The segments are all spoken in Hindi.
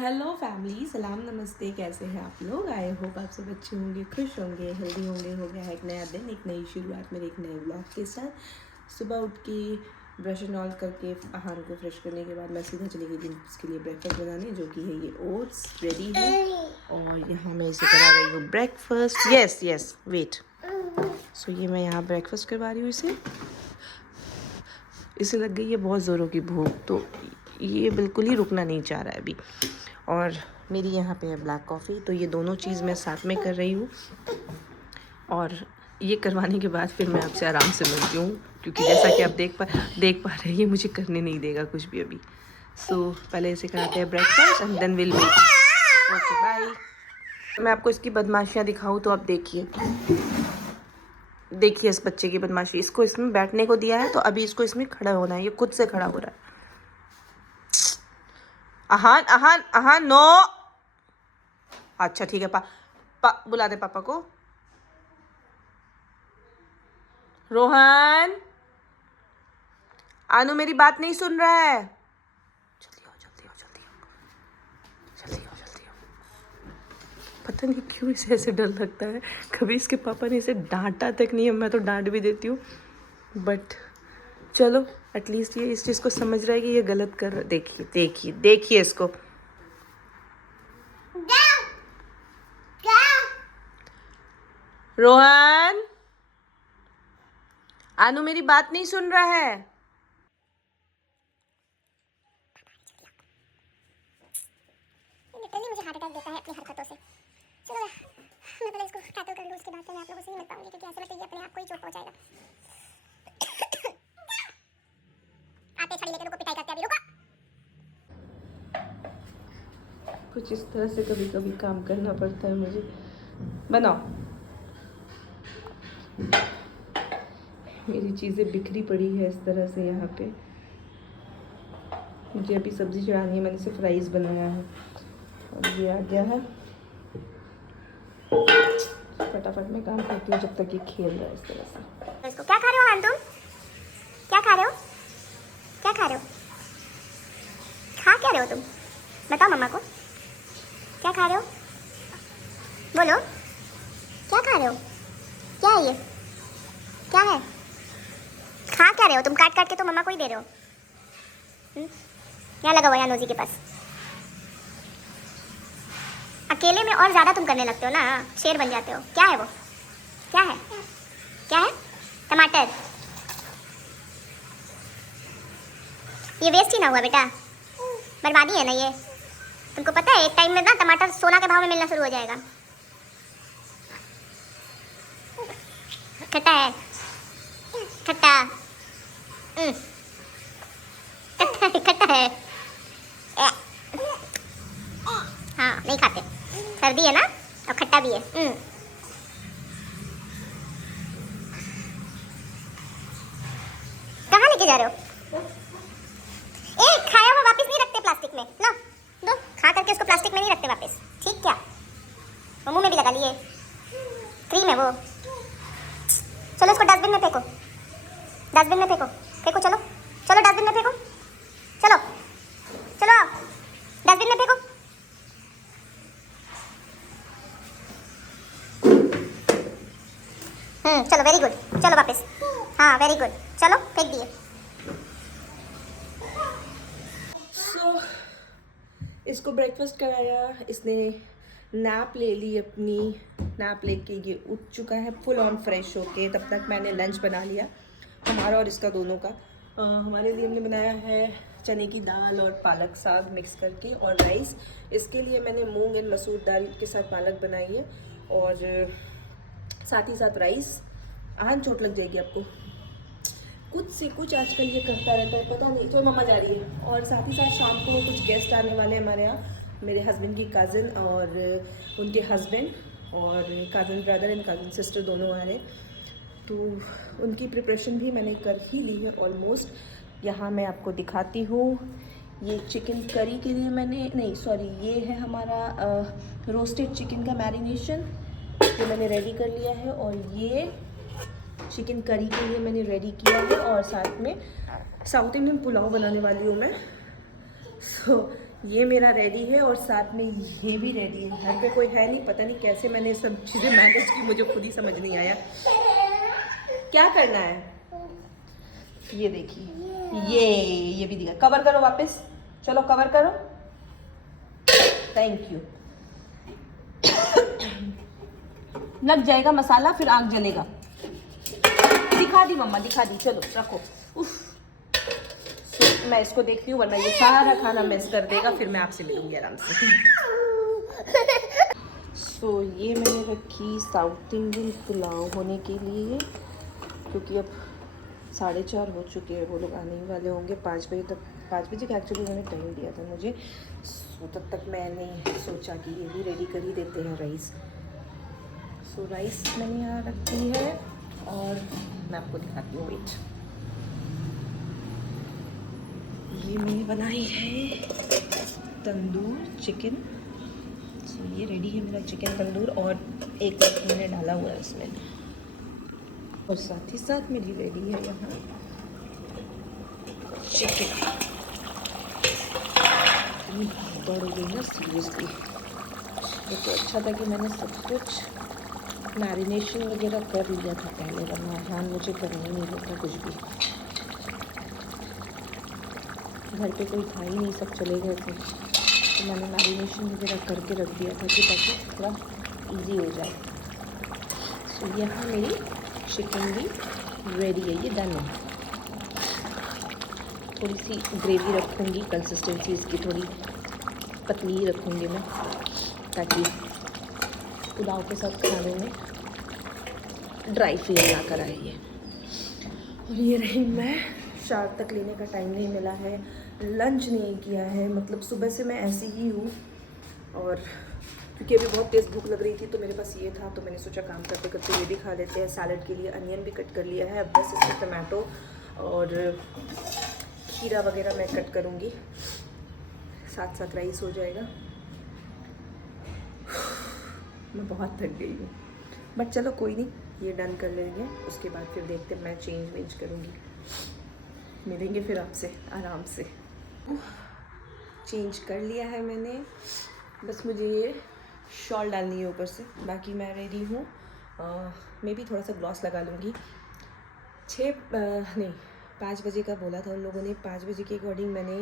हेलो फैमिली, सलाम नमस्ते। कैसे हैं आप लोग? आई होप आप सब अच्छे होंगे, खुश होंगे, हेल्दी होंगे। हो गया है एक नया दिन, एक नई शुरुआत मेरे एक नए ब्लॉग के साथ। सुबह उठ के ब्रश एंड ऑल करके आहान को फ्रेश करने के बाद मैं सीधा चली गई थी उसके लिए ब्रेकफास्ट बनाने, जो कि है ये ओट्स रेडी है। और यहाँ मैं इसे करा रही हूँ breakfast. Yes yes wait. So ये मैं यहाँ ब्रेकफास्ट करवा रही हूँ इसे लग गई है बहुत ज़ोरों की भूख, तो ये बिल्कुल ही रुकना नहीं चाह रहा है अभी। और मेरी यहाँ पे है ब्लैक कॉफ़ी, तो ये दोनों चीज़ मैं साथ में कर रही हूँ। और ये करवाने के बाद फिर मैं आपसे आराम से मिलती हूँ, क्योंकि जैसा कि आप देख पा रहे हैं ये मुझे करने नहीं देगा कुछ भी अभी। सो पहले इसे कराते हैं breakfast and then will meet. Okay bye. मैं आपको इसकी बदमाशियाँ दिखाऊँ तो आप देखिए इस बच्चे की बदमाशी। इसको इसमें बैठने को दिया है, तो अभी इसको इसमें खड़ा होना है। ये खुद से खड़ा हो रहा है। आहान आहान आहान नो। अच्छा ठीक है, बुला दे पापा को। रोहन, आनू मेरी बात नहीं सुन रहा है। जल्दी आओ जल्दी आओ जल्दी आओ जल्दी आओ जल्दी आओ। पता नहीं क्यों इसे ऐसे डर लगता है। कभी इसके पापा ने इसे डांटा तक नहीं है, मैं तो डांट भी देती हूँ, बट चलो एटलीस्ट ये इस चीज़ को समझ रहा है कि ये गलत कर रहा है। देखिए देखिए देखिए इसको। रोहन, आनू मेरी बात नहीं सुन रहा है। लिटरली मुझे हार्ट अटैक देता है अपनी हरकतों से। चलो मैं पहले इसको टैकल कर लूँ, उसके बाद मैं आप लोगों से नहीं मिल पाऊंगी, क्योंकि ऐसे में तो ये अपने आप को ही चोट पहुंचाएगा। आते छड़ी लेके रुको, पिटाई करते अभी रुको। कुछ इस तरह से कभी कभी काम करना पड़ता है मुझे। बनाओ। मेरी चीज़ें बिखरी पड़ी है इस तरह से यहाँ पे। मुझे अभी सब्ज़ी चढ़ानी है, मैंने सिर्फ राइस बनाया है और ये आ गया है। फटाफट मैं काम करती हूँ जब तक ये खेल रहा है इस तरह से। इसको क्या खा रहे हो हान? तुम क्या खा रहे हो? क्या खा रहे हो? खा क्या रहे हो तुम? बताओ मम्मा को, क्या खा रहे हो? बोलो, क्या खा रहे हो? क्या है ये? क्या है? खा क्या रहे हो तुम? काट काट के तो मम्मा को ही दे रहे हो। यहाँ लगा हुआ है नोजी के पास। अकेले में और ज़्यादा तुम करने लगते हो ना, शेर बन जाते हो। क्या है वो? क्या है? क्या है? टमाटर। ये वेस्ट ही ना हुआ बेटा, बर्बादी है ना ये। तुमको पता है एक टाइम में ना टमाटर सोना के भाव में मिलना शुरू हो जाएगा। खट्टा है, खट्टा। खट्टा है। हाँ नहीं खाते, सर्दी है ना और खट्टा भी है। कहाँ लेके जा रहे हो? खाया हुआ वापस नहीं रखते प्लास्टिक में। लो दो, खा करके उसको प्लास्टिक में नहीं रखते वापस, ठीक क्या? वो मुंह में भी लगा लिए, क्रीम है वो। चलो इसको डस्टबिन में फेंको, डस्टबिन में फेंको, फेंको। चलो चलो डस्टबिन में फेंको, चलो चलो डस्टबिन में फेंको। चलो वेरी गुड, चलो वापस। हाँ वेरी गुड, चलो फेंक दिए। इसको ब्रेकफास्ट कराया, इसने नैप ले ली अपनी। नैप लेके ये उठ चुका है फुल ऑन फ्रेश होके। तब तक मैंने लंच बना लिया हमारा और इसका दोनों का। हमारे लिए हमने बनाया है चने की दाल और पालक साग मिक्स करके, और राइस। इसके लिए मैंने मूंग एंड मसूर दाल के साथ पालक बनाई है, और साथ ही साथ राइस। आहन चोट लग जाएगी आपको। कुछ से कुछ आजकल ये करता रहता है, पता नहीं। तो मम्मा जा रही है। और साथ ही साथ शाम को कुछ गेस्ट आने वाले हैं हमारे यहाँ, मेरे हस्बैंड की कज़न और उनके हस्बैंड, और cousin brother and cousin sister दोनों आ रहे हैं। तो उनकी प्रिपरेशन भी मैंने कर ही ली है ऑलमोस्ट। यहाँ मैं आपको दिखाती हूँ। ये चिकन करी के लिए ये है हमारा रोस्टेड चिकन का मैरिनेशन, ये मैंने रेडी कर लिया है। और ये चिकन करी के लिए मैंने रेडी किया है, और साथ में साउथ इंडियन पुलाव बनाने वाली हूँ मैं। सो ये मेरा रेडी है और साथ में ये भी रेडी है। घर पे कोई है नहीं, पता नहीं कैसे मैंने सब चीज़ें मैनेज की, मुझे खुद ही समझ नहीं आया क्या करना है। ये देखिए, ये भी दिया। कवर करो वापस, चलो कवर करो। Thank you. लग जाएगा मसाला, फिर आग जलेगा। दिखा दी मम्मा, दिखा दी। चलो रखो। उफ। मैं इसको देखती हूँ, वरना ये सारा खाना मिस कर देगा, फिर मैं आपसे मिलूंगी आराम से। ये मैंने रखी साउथ इंडियन पुलाव होने के लिए, क्योंकि अब 4:30 हो चुके हैं, वो लोग आने ही वाले होंगे 5 बजे तक। 5 बजे का एक्चुअली उन्होंने टाइम दिया था मुझे। तब तक मैंने सोचा कि ये भी रेडी कर ही देते हैं राइस। राइस मैंने यहाँ रखी है और मैं आपको दिखाती हूँ। वेट, ये मैंने बनाई है तंदूर चिकन। ये रेडी है मेरा चिकन तंदूर, और एक मैंने डाला हुआ है इसमें, और साथ ही साथ मेरी रेडी है यहाँ चिकन। इतनी बढ़ गई ना सीरियसली। ये तो अच्छा था कि मैंने सब कुछ मैरिनेशन वगैरह कर लिया था पहले, वरना ध्यान मुझे करना ही नहीं होता कुछ भी। घर पे कोई था ही नहीं, सब चले गए थे, तो मैंने मैरिनेशन वगैरह करके रख दिया था कि ताकि थोड़ा इजी हो जाए। यहाँ मेरी चिकन भी रेडी है, ये डन है। थोड़ी सी ग्रेवी रखूँगी, कंसिस्टेंसी इसकी थोड़ी पतली ही रखूँगी मैं, ताकि पुलाव के साथ खाने में ड्राई फील ना कर आए ये। और ये रही मैं। 4 तक लेने का टाइम नहीं मिला है, लंच नहीं किया है, मतलब सुबह से मैं ऐसी ही हूँ। और क्योंकि अभी बहुत तेज़ भूख लग रही थी, तो मेरे पास ये था, तो मैंने सोचा काम करते करते ये भी खा लेते हैं। सैलड के लिए अनियन भी कट कर लिया है, अब बस इसमें टमाटो और खीरा वगैरह मैं कट करूँगी, साथ साथ राइस हो जाएगा। मैं बहुत थक गई हूँ, बट चलो कोई नहीं, ये डन कर लेंगे। उसके बाद फिर देखते मैं चेंज वेंज करूँगी। मिलेंगे फिर आपसे आराम से। चेंज कर लिया है मैंने, बस मुझे ये शॉल डालनी है ऊपर से, बाकी मैं रेडी हूँ। मैं भी थोड़ा सा ग्लॉस लगा लूँगी। 5 बजे का बोला था उन लोगों ने। 5 बजे के अकॉर्डिंग मैंने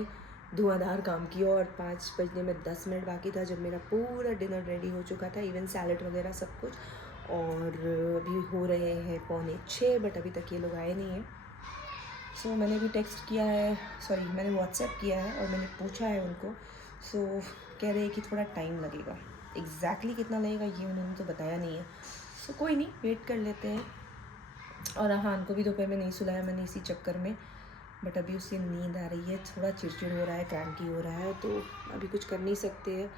धुआंधार काम किया, और 5 बजने में 10 मिनट बाकी था जब मेरा पूरा डिनर रेडी हो चुका था, इवन सैलड वगैरह सब कुछ। और अभी हो रहे हैं 5:45, बट अभी तक ये लोग आए नहीं हैं। मैंने भी टेक्स्ट किया है, मैंने व्हाट्सएप किया है और मैंने पूछा है उनको। कह रहे हैं कि थोड़ा टाइम लगेगा। एग्जैक्टली कितना लगेगा ये उन्होंने तो बताया नहीं है। कोई नहीं, वेट कर लेते हैं। और हाँ, उनको भी दोपहर में नहीं सुलाया मैंने इसी चक्कर में, बट अभी उससे नींद आ रही है, थोड़ा चिड़चिड़ हो रहा है, क्रैंकी हो रहा है, तो अभी कुछ कर नहीं सकते हैं।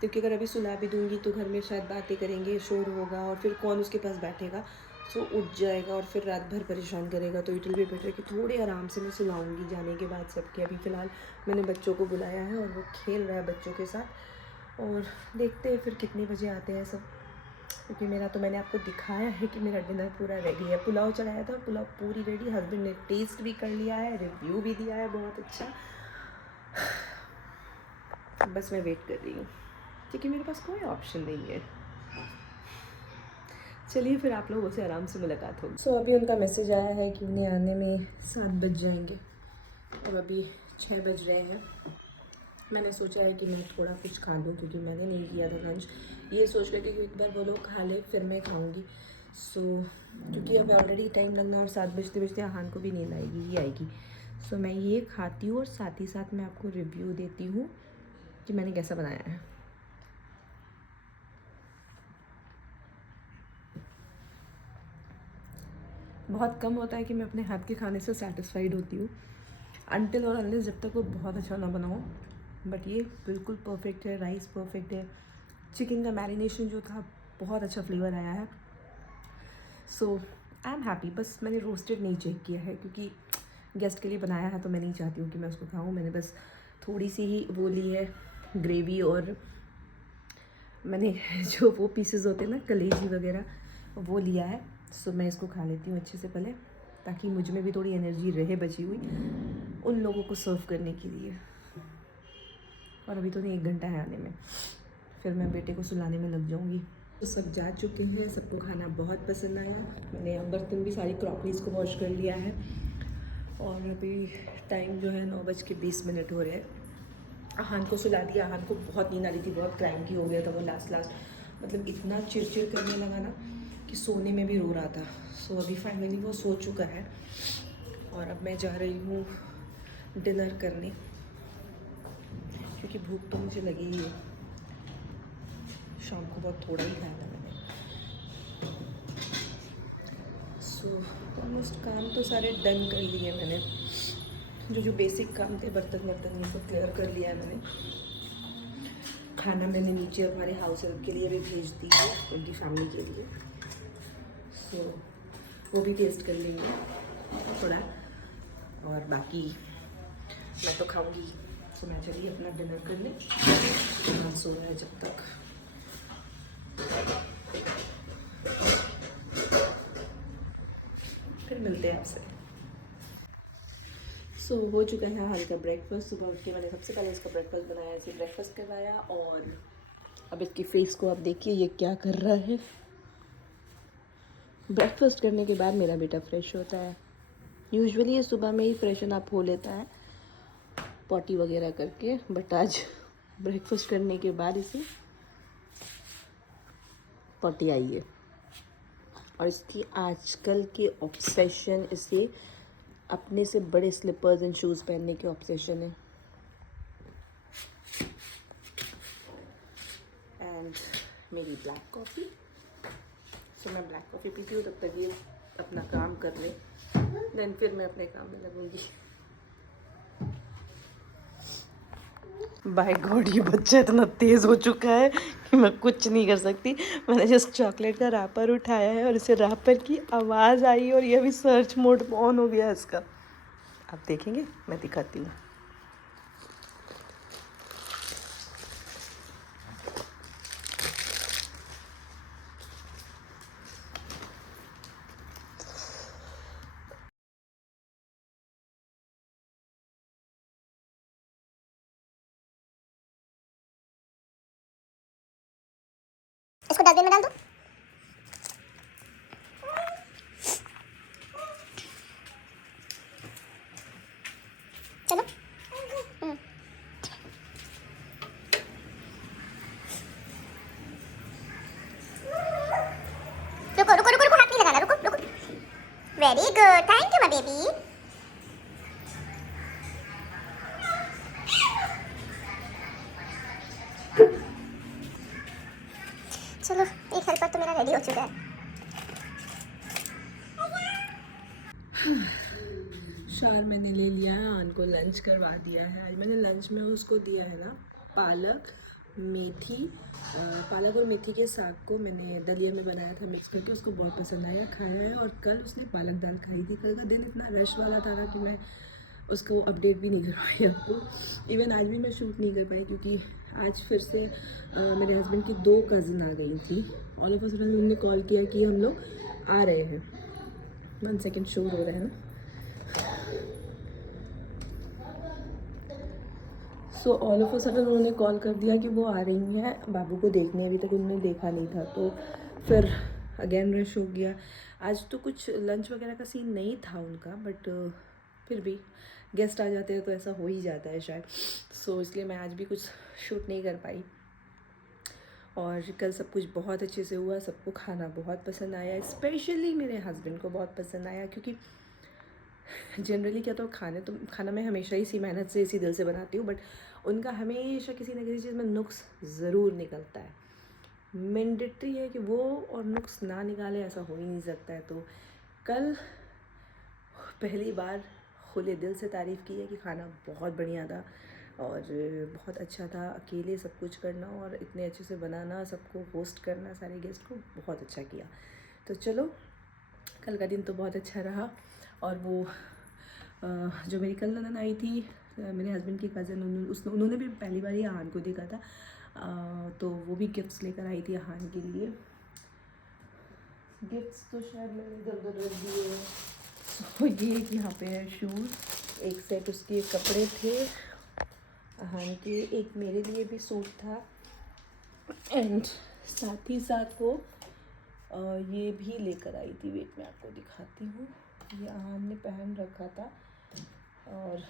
क्योंकि अगर अभी सुला भी दूंगी तो घर में शायद बातें करेंगे, शोर होगा, और फिर कौन उसके पास बैठेगा। उठ जाएगा और फिर रात भर परेशान करेगा। तो इट विल बी बेटर कि थोड़े आराम से मैं सुलाऊंगी जाने के बाद सबके। अभी फ़िलहाल मैंने बच्चों को बुलाया है और वो खेल रहा है बच्चों के साथ, और देखते हैं फिर कितने बजे आते हैं सब। क्योंकि मेरा तो मैंने आपको दिखाया है कि मेरा डिनर पूरा रेडी है। पुलाव चढ़ाया था, पुलाव पूरी रेडी, हस्बैंड ने टेस्ट भी कर लिया है, रिव्यू भी दिया है बहुत अच्छा। बस मैं वेट कर रही हूँ, क्योंकि मेरे पास कोई ऑप्शन नहीं है। चलिए फिर आप लोगों से आराम से मुलाकात होगी। अभी उनका मैसेज आया है कि उन्हें आने में 7 बज जाएंगे, और अभी 6 बज रहे हैं। मैंने सोचा है कि मैं थोड़ा कुछ खा लूँ, क्योंकि मैंने नहीं किया था लंच। ये सोच रही थी कि एक बार वो लोग खा ले फिर मैं खाऊंगी। क्योंकि अब ऑलरेडी टाइम लगना, और 7 बजते बजते आहान को भी नींद आएगी ही आएगी। मैं ये खाती हूँ, और साथ ही साथ मैं आपको रिव्यू देती हूँ कि मैंने कैसा बनाया है। बहुत कम होता है कि मैं अपने हाथ के खाने से सेटिस्फाइड होती हूँ, अनटिल और अनलेस जब तक वो बहुत अच्छा ना बनाऊँ। बट ये बिल्कुल परफेक्ट है, राइस परफेक्ट है, चिकन का मैरिनेशन जो था बहुत अच्छा फ्लेवर आया है। I am happy. बस मैंने रोस्टेड नहीं चेक किया है, क्योंकि गेस्ट के लिए बनाया है, तो मैं नहीं चाहती हूँ कि मैं उसको खाऊँ। मैंने बस थोड़ी सी ही वो ली है ग्रेवी, और मैंने जो वो पीसेस होते हैं ना कलेजी वगैरह, वो लिया है। मैं इसको खा लेती हूँ अच्छे से पहले, ताकि मुझ में भी थोड़ी एनर्जी रहे बची हुई उन लोगों को सर्व करने के लिए। और अभी तो नहीं 1 घंटा है आने में, फिर मैं बेटे को सुलाने में लग जाऊँगी। तो सब जा चुके हैं, सबको खाना बहुत पसंद आया। मैंने बर्तन भी सारी क्रॉकरीज को वॉश कर लिया है और अभी टाइम जो है 9:20 हो रहे हैं। आहान को सुला दिया। आहान को बहुत नींद आ रही थी, बहुत क्रैंकी हो गया था वो लास्ट मतलब इतना चिड़चिड़ करने लगा ना कि सोने में भी रो रहा था। सो अभी फाइनली वो सो चुका है और अब मैं जा रही हूँ डिनर करने, क्योंकि भूख तो मुझे लगी ही है। शाम को बहुत थोड़ा ही खाया था मैंने। सो ऑलमोस्ट काम तो सारे डन कर लिए मैंने, जो बेसिक काम थे, बर्तन ये सब क्लियर कर लिया है मैंने। खाना मैंने नीचे हमारे हाउस हेल्प के लिए भी भेज दी है, उनकी फैमिली के लिए। सो वो भी टेस्ट कर लेंगे थोड़ा, और बाकी मैं तो खाऊंगी। सो मैं चलिए अपना डिनर कर लें, हाँ सो रहा है जब तक। फिर मिलते हैं आपसे। सो हो चुका है हाल का ब्रेकफास्ट। सुबह उठ के मैंने सबसे पहले इसका ब्रेकफास्ट बनाया, इसे ब्रेकफास्ट करवाया। और अब इसकी फेस को आप देखिए ये क्या कर रहा है। ब्रेकफास्ट करने के बाद मेरा बेटा फ्रेश होता है। यूजुअली ये सुबह में ही फ्रेशन अप हो लेता है पॉटी वगैरह करके, बट आज ब्रेकफास्ट करने के बाद इसे पॉटी आई है। और इसकी आजकल की ऑब्सेशन, इसे अपने से बड़े स्लीपर्स एंड शूज़ पहनने की ऑब्सेशन है। एंड मेरी ब्लैक कॉफ़ी। सो मैं ब्लैक कॉफ़ी पीती हूँ, तब तक ये अपना काम कर ले, देन फिर मैं अपने काम में लगूंगी। बाय गॉड, ये बच्चा इतना तेज़ हो चुका है कि मैं कुछ नहीं कर सकती। मैंने जस्ट चॉकलेट का रैपर उठाया है और इसे रैपर की आवाज़ आई और ये अभी सर्च मोड ऑन हो गया इसका। आप देखेंगे, मैं दिखाती हूँ। इसको डस्टबिन में डाल दो। चलो रुको रुको रुको रुको, हाथ नहीं लगाना, रुको रुको। Very good, thank you my baby. चलो, एक हेल्पर तो मेरा रेडी हो चुका है। शार मैंने ले लिया है, उनको लंच करवा दिया है। आज मैंने लंच में उसको दिया है ना पालक मेथी, पालक और मेथी के साग को मैंने दलिया में बनाया था मिक्स करके, उसको बहुत पसंद आया, खाया है। और कल उसने पालक दाल खाई थी। कल का दिन इतना रश वाला था ना कि मैं उसको अपडेट भी नहीं कर पाई आपको। इवन आज भी मैं शूट नहीं कर पाई, क्योंकि आज फिर से मेरे हस्बैंड की 2 कज़न आ गई थी। ऑल ऑफ अ सडन उन्होंने कॉल किया कि हम लोग आ रहे हैं। 1 सेकेंड, शूट हो रहा है ना। So all of a sudden उन्होंने कॉल कर दिया कि वो आ रही हैं बाबू को देखने। अभी तक उन्होंने देखा नहीं था, तो फिर अगेन रश हो गया। आज तो कुछ लंच वगैरह का सीन नहीं था उनका, बट फिर भी गेस्ट आ जाते हैं तो ऐसा हो ही जाता है शायद। सो इसलिए मैं आज भी कुछ शूट नहीं कर पाई। और कल सब कुछ बहुत अच्छे से हुआ, सबको खाना बहुत पसंद आया, स्पेशली मेरे हस्बैंड को बहुत पसंद आया। क्योंकि जनरली क्या, तो खाना मैं हमेशा इसी मेहनत से, इसी दिल से बनाती हूँ, बट उनका हमेशा किसी न किसी चीज़ में नुक्स ज़रूर निकलता है। मैंडेटरी है कि वो और नुक्स ना निकाले, ऐसा हो ही नहीं सकता है। तो कल पहली बार खुले दिल से तारीफ़ की है कि खाना बहुत बढ़िया था और बहुत अच्छा था। अकेले सब कुछ करना और इतने अच्छे से बनाना, सबको होस्ट करना, सारे गेस्ट को, बहुत अच्छा किया। तो चलो, कल का दिन तो बहुत अच्छा रहा। और वो जो मेरी कल ननद आई थी, मेरे हस्बैंड की कज़न, उन्होंने भी पहली बार ही आहान को देखा था, तो वो भी गिफ्ट्स लेकर आई थी आहान के लिए। गिफ्ट्स तो शायद मैंने इधर उधर रख दिए हैं। तो ये यहाँ पे है शूज़, एक सेट उसके कपड़े थे, अहान के एक मेरे लिए भी सूट था एंड साथ ही साथ वो ये भी लेकर आई थी। वेट मैं आपको दिखाती हूँ। ये अहान ने पहन रखा था और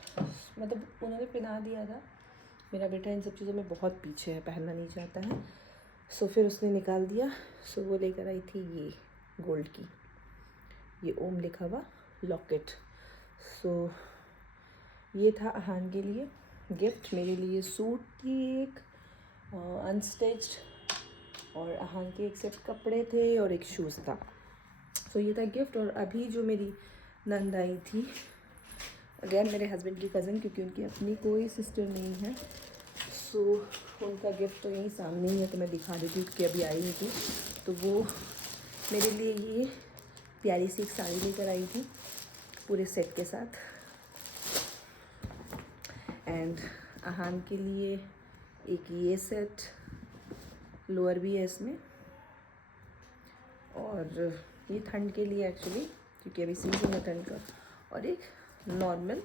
मतलब उन्होंने पहना दिया था। मेरा बेटा इन सब चीज़ों में बहुत पीछे है, पहनना नहीं चाहता है। सो फिर उसने निकाल दिया। सो वो लेकर आई थी ये गोल्ड की, ये ओम लिखा हुआ लॉकेट। सो ये था अहान के लिए गिफ्ट। मेरे लिए सूट थी एक अनस्टिच्ड और अहान के एक सेट कपड़े थे और एक शूज़ था। सो ये था गिफ्ट। और अभी जो मेरी नंद आई थी, अगेन मेरे हस्बैंड की कज़न, क्योंकि उनकी अपनी कोई सिस्टर नहीं है। सो उनका गिफ्ट तो यहीं सामने ही है, तो मैं दिखा देती हूँ कि अभी आई हुई थी। तो वो मेरे लिए ये प्यारी सी एक साड़ी लेकर आई थी पूरे सेट के साथ। एंड अहान के लिए एक ये सेट, लोअर भी है इसमें, और ये ठंड के लिए एक्चुअली, क्योंकि अभी सीजन है ठंड का। और एक नॉर्मल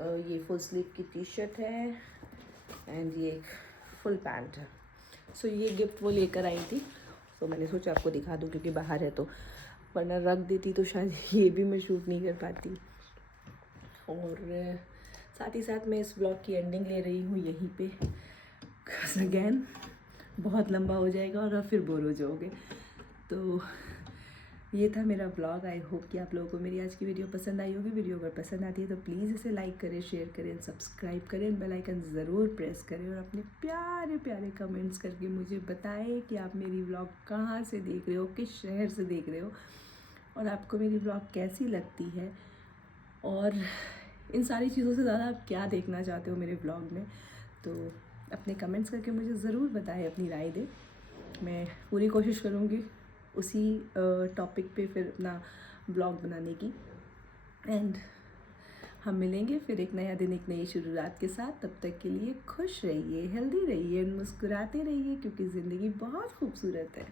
ये फुल स्लीव की टी शर्ट है एंड ये एक फुल पैंट है। सो ये गिफ्ट वो लेकर आई थी। तो मैंने सोचा आपको दिखा दूँ, क्योंकि बाहर है तो, वरना रख देती तो शायद ये भी मैं शूट नहीं कर पाती। और साथ ही साथ मैं इस ब्लॉग की एंडिंग ले रही हूँ यहीं पे, अगेन बहुत लंबा हो जाएगा और आप फिर बोर हो जाओगे। तो ये था मेरा ब्लॉग। आई होप कि आप लोगों को मेरी आज की वीडियो पसंद आई होगी। वीडियो अगर पसंद आती है तो प्लीज़ इसे लाइक करें, शेयर करें, सब्सक्राइब करें, बेल आइकन ज़रूर प्रेस करें और अपने प्यारे प्यारे कमेंट्स करके मुझे बताएं कि आप मेरी व्लॉग कहाँ से देख रहे हो, किस शहर से देख रहे हो, और आपको मेरी व्लॉग कैसी लगती है, और इन सारी चीज़ों से ज़्यादा आप क्या देखना चाहते हो मेरे व्लॉग में। तो अपने कमेंट्स करके मुझे ज़रूर बताएं, अपनी राय दें। मैं पूरी कोशिश करूँगी उसी टॉपिक पे फिर अपना ब्लॉग बनाने की। एंड हम मिलेंगे फिर एक नया दिन, एक नई शुरुआत के साथ। तब तक के लिए खुश रहिए, हेल्दी रहिए, मुस्कुराते रहिए, क्योंकि ज़िंदगी बहुत खूबसूरत है।